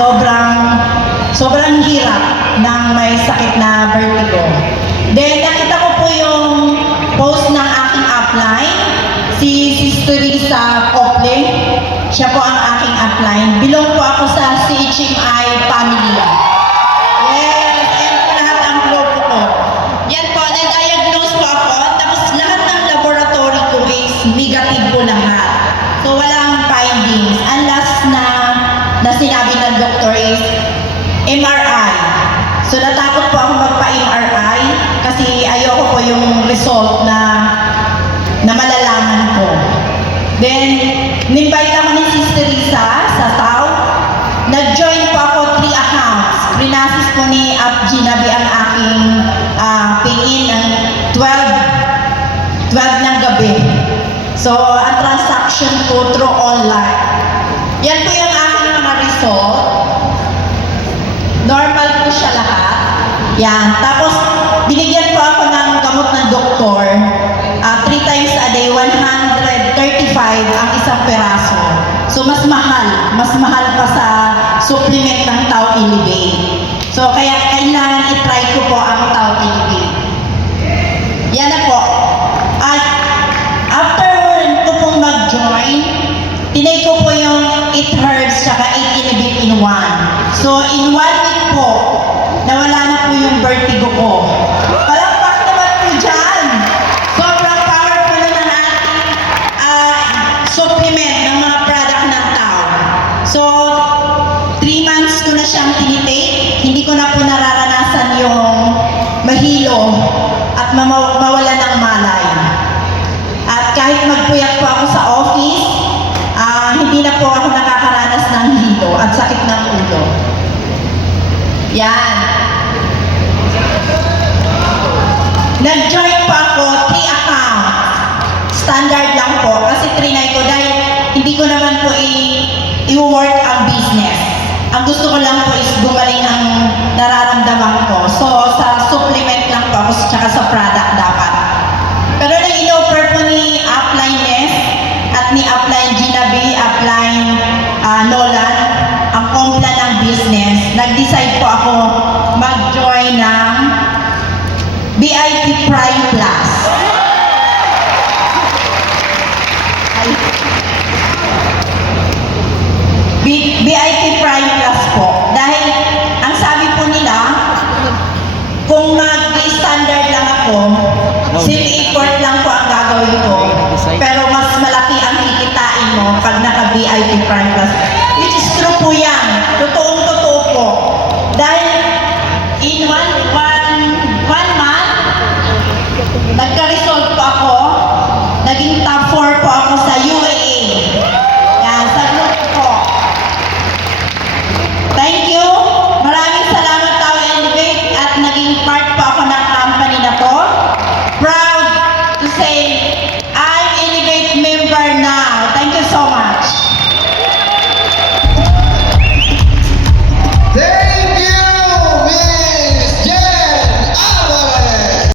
Sobrang hirap ng may sakit na vertigo. Then, nakita ko po yung post ng aking upline, si Sister Risa Kopling. Siya po ang aking upline. Belong po ako sa CHMI family. Yes, ayan po lahat ang grupo ko. Yan po, na-diagnose po ako. Tapos lahat ng laboratory ko is negative po lahat. So, walang findings. Ang last na sinabi ng doktor is MRI. So, natakot po ako magpa-MRI kasi ayoko po yung result na malalaman ko. Then, in-invite ako ni Sister Risa sa South. Nag-join po ako 3 accounts. Prinasis po ni Ginabi ang aking pay-in ng 12 ng gabi. So, ang transaction po through online. Yan po yung aking mga result. Normal po siya lahat. Yan. Tapos, binigyan po ako ng gamot ng doktor. 3 times a day, 135 ang isang peraso. So, mas mahal. Mas mahal pa sa supplement ng Tau Elevate. So, kaya kailangan itry ko po ang Tau Elevate. Yan na po. At after ko pong mag-join, tinake ko po yung 8 herbs tsaka 8 Elevate in 1. So, in 1 week po, nawala na po yung vertigo ko. Palakpak naman po dyan. Sobrang powerful na ng ating supplement ng mga product ng Tau. So, 3 months ko na siyang tinitake. Hindi ko na po nararanasan yung mahilo at mawala ng malay. At kahit magpuyat po ako sa office, hindi na po ako nakakaranas ng hilo at sakit ng ulo. Yan. Nag-join po ako 3 accounts. Standard lang po kasi trinay ko dahil hindi ko naman po i-work ang business. Ang gusto ko lang po is gumaling ang nararamdaman ko. So, sa supplement lang po ako tsaka sa product dapat. Pero nang in-offer po ni Upline Ness at ni Upline Ginabi, Upline Nolan, ang kompla ng business, nag-decide po ako mag-join ng BIP Prime Plus. BIP Prime Plus po. Dahil ang sabi po nila, kung mag-standard lang ako, self-effort lang po ang gagawin ko. Pero mas malaki ang kikitain mo pag naka-BIP Prime Plus. Which is true po yan.